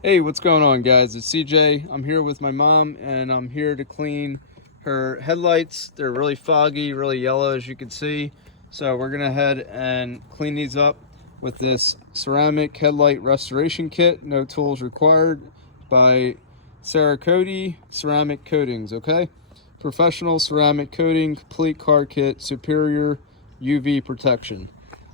Hey, what's going on, guys? It's CJ. I'm here with my mom, and I'm here to clean her headlights. They're really foggy, really yellow, as you can see. So we're gonna head and clean these up with this ceramic headlight restoration kit. No tools required, by Cerakote ceramic coatings. Okay, professional ceramic coating, complete car kit, superior UV protection.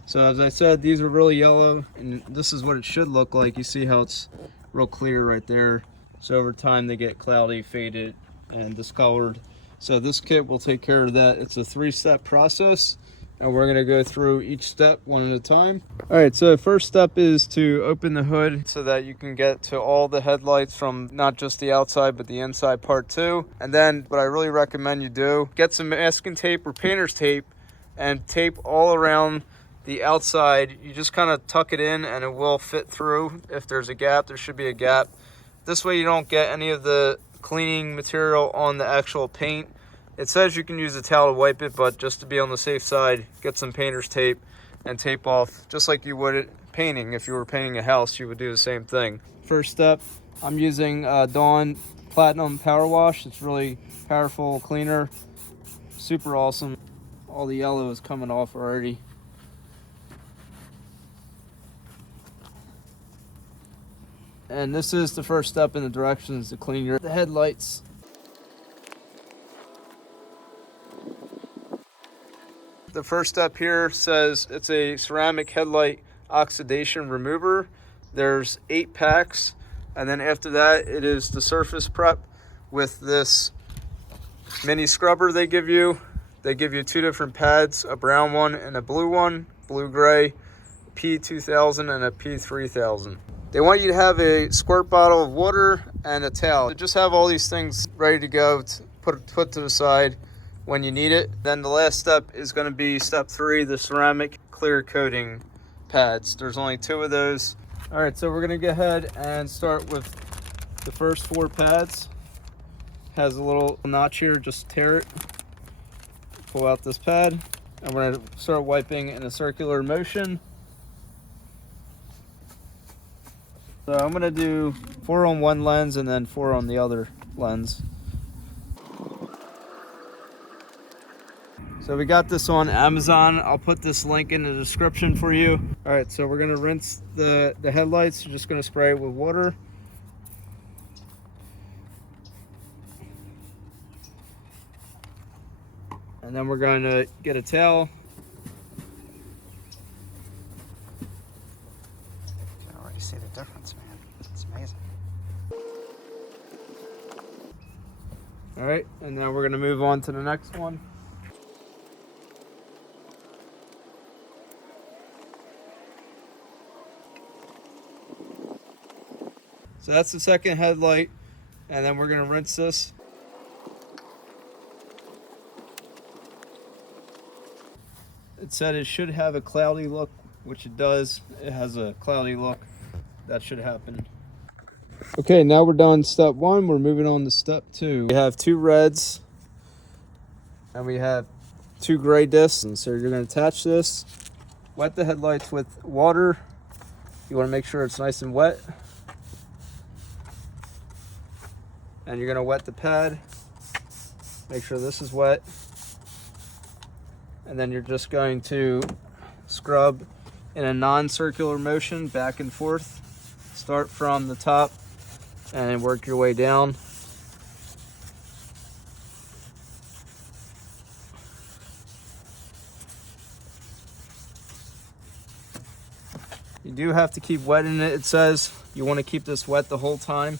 So as I said, these are really yellow, and this is what it should look like. You see how it's real clear right there. So over time they get cloudy, faded, and discolored. So this kit will take care of that. It's a 3-step process, and we're gonna go through each step one at a time. All right, so the first step is to open the hood so that you can get to all the headlights from not just the outside, but the inside part too. And then what I really recommend you do, get some masking tape or painter's tape and tape all around the outside. You just kind of tuck it in and it will fit through. If there's a gap, there should be a gap. This way you don't get any of the cleaning material on the actual paint. It says you can use a towel to wipe it, but just to be on the safe side, get some painter's tape and tape off, just like you would painting. If you were painting a house, you would do the same thing. First step, I'm using Dawn Platinum Power Wash. It's really powerful cleaner, super awesome. All the yellow is coming off already. And this is the first step in the directions to clean the headlights. The first step here says it's a ceramic headlight oxidation remover. There's 8 packs, and then after that it is the surface prep with this mini scrubber they give you. They give you 2 different pads, a brown one and a blue one, blue-gray, P2000 and a P3000. They want you to have a squirt bottle of water and a towel. So just have all these things ready to go to put to the side when you need it. Then the last step is going to be step 3, the ceramic clear coating pads. There's only 2 of those. All right, so we're going to go ahead and start with the first 4 pads. Has a little notch here, just tear it. Pull out this pad, and we're going to start wiping in a circular motion. So I'm going to do 4 on one lens and then 4 on the other lens. So we got this on Amazon. I'll put this link in the description for you. All right, so we're going to rinse the headlights. We're just going to spray it with water. And then we're going to get a towel. You can already see the difference, man. It's amazing. All right, and now we're going to move on to the next one. So that's the second headlight, and then we're going to rinse this. It said it should have a cloudy look, which it does. It has a cloudy look. That should happen. Okay, now we're done step 1. We're moving on to step 2. We have 2 reds, and we have 2 gray discs. And so you're going to attach this. Wet the headlights with water. You want to make sure it's nice and wet. And you're going to wet the pad. Make sure this is wet. And then you're just going to scrub in a non-circular motion back and forth. Start from the top and work your way down. You do have to keep wetting it. It says you want to keep this wet the whole time.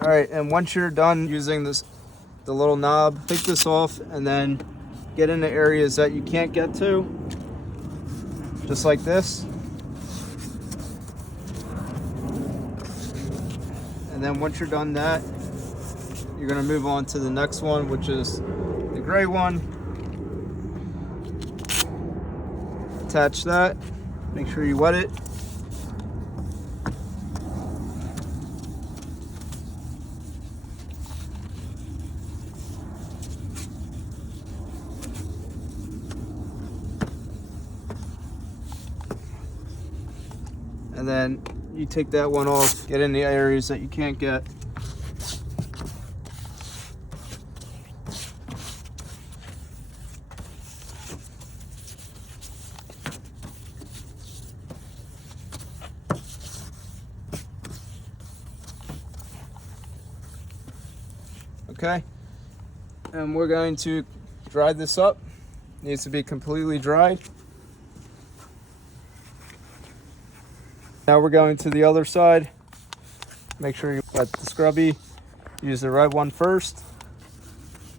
All right, and once you're done using the little knob, take this off and then get into areas that you can't get to, just like this. And then once you're done that, you're gonna move on to the next one, which is the gray one. Attach that, make sure you wet it. And then you take that one off, get in the areas that you can't get. Okay, and we're going to dry this up. It needs to be completely dried. Now we're going to the other side. Make sure you let the scrubby. Use the right one first.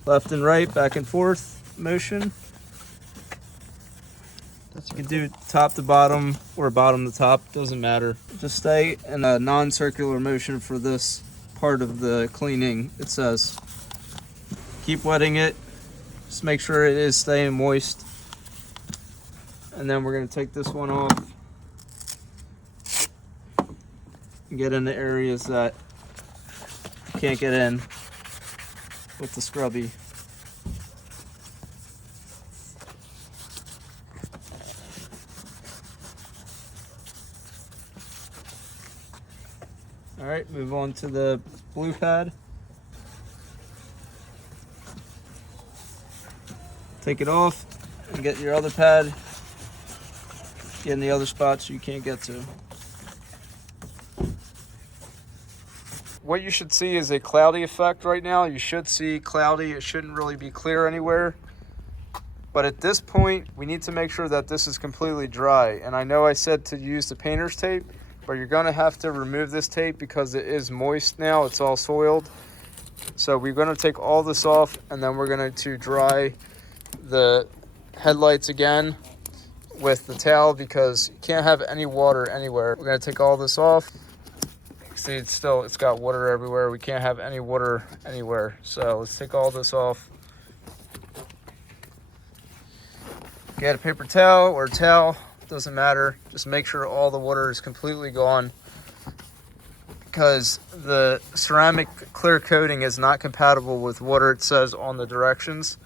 Left and right, back and forth motion. You can do top to bottom or bottom to top, doesn't matter. Just stay in a non-circular motion for this part of the cleaning, it says. Keep wetting it. Just make sure it is staying moist. And then we're going to take this one off and get in the areas that you can't get in with the scrubby. All right, move on to the blue pad. Take it off and get your other pad. Get in the other spots you can't get to. What you should see is a cloudy effect right now. You should see cloudy. It shouldn't really be clear anywhere. But at this point, we need to make sure that this is completely dry. And I know I said to use the painter's tape, but you're gonna have to remove this tape because it is moist now. It's all soiled. So we're gonna take all this off and then we're going to dry the headlights again with the towel because you can't have any water anywhere. We're gonna take all this off. See, it's got water everywhere. We can't have any water anywhere. So let's take all this off. Get a paper towel or a towel, doesn't matter. Just make sure all the water is completely gone because the ceramic clear coating is not compatible with water, it says on the directions.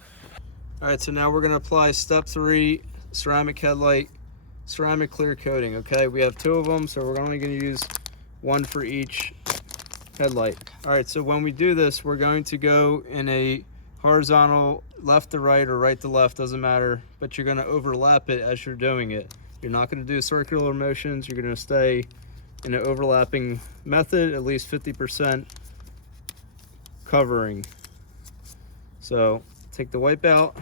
All right, so now we're gonna apply step 3, ceramic headlight, ceramic clear coating, okay? We have 2 of them, so we're only gonna use 1 for each headlight. All right, so when we do this, we're going to go in a horizontal left to right or right to left, doesn't matter, but you're gonna overlap it as you're doing it. You're not gonna do circular motions, you're gonna stay in an overlapping method, at least 50% covering. So take the wipe out,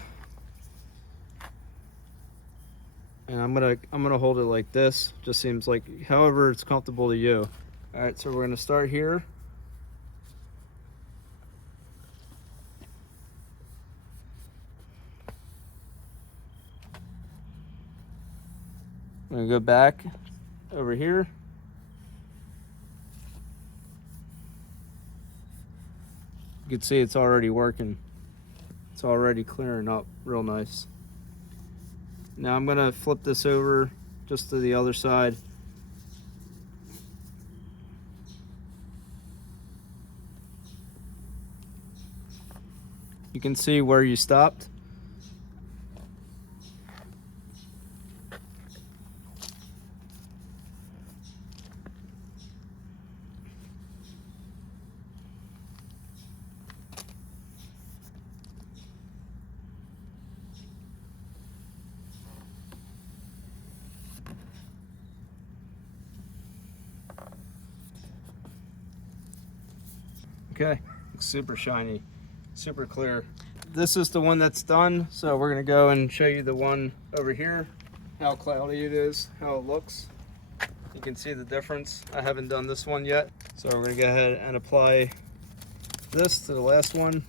and I'm gonna hold it like this. Just seems like however it's comfortable to you. All right, so we're gonna start here. I'm gonna go back over here. You can see it's already working. It's already clearing up real nice. Now I'm gonna flip this over just to the other side. You can see where you stopped. Okay, looks super shiny, super clear. This is the one that's done, so we're gonna go and show you the one over here, how cloudy it is, how it looks. You can see the difference. I haven't done this one yet, so we're gonna go ahead and apply this to the last one.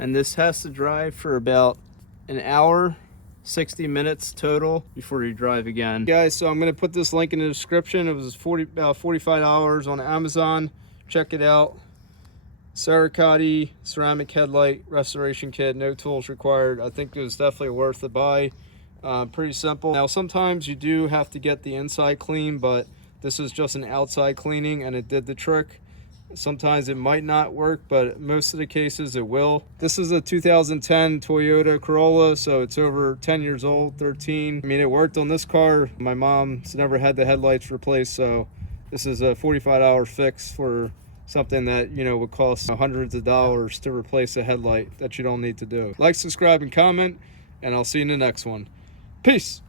And this has to dry for about an hour, 60 minutes total before you drive again. Guys, so I'm going to put this link in the description. It was about $45 on Amazon. Check it out. Cerakote ceramic headlight restoration kit, no tools required. I think it was definitely worth the buy. Pretty simple. Now sometimes you do have to get the inside clean, but this is just an outside cleaning and it did the trick. Sometimes it might not work, but most of the cases it will. This is a 2010 Toyota Corolla, so it's over 10 years old, 13. I mean, it worked on this car. My mom's never had the headlights replaced, so this is a $45 fix for something that, you know, would cost hundreds of dollars to replace a headlight that you don't need to do. Like, subscribe, and comment, and I'll see you in the next one. Peace.